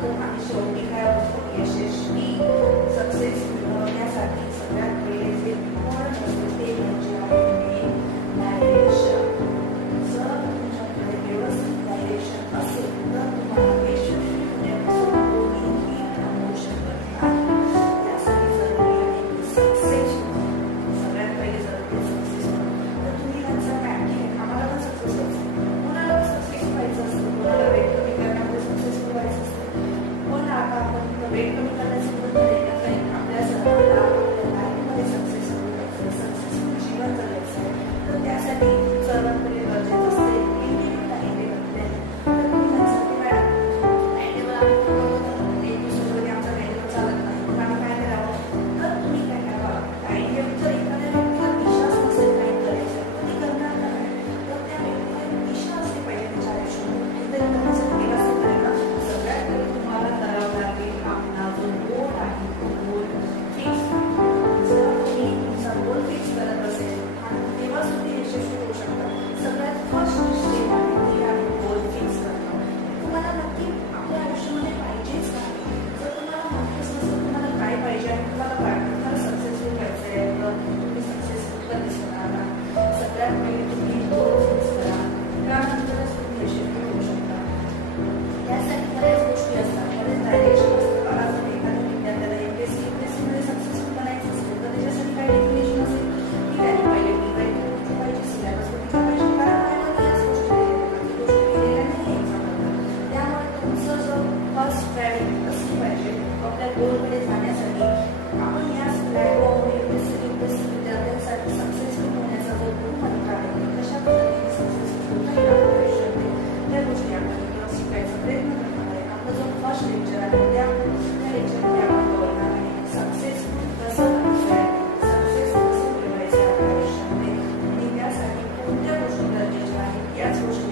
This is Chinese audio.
The. Bem, Thank you.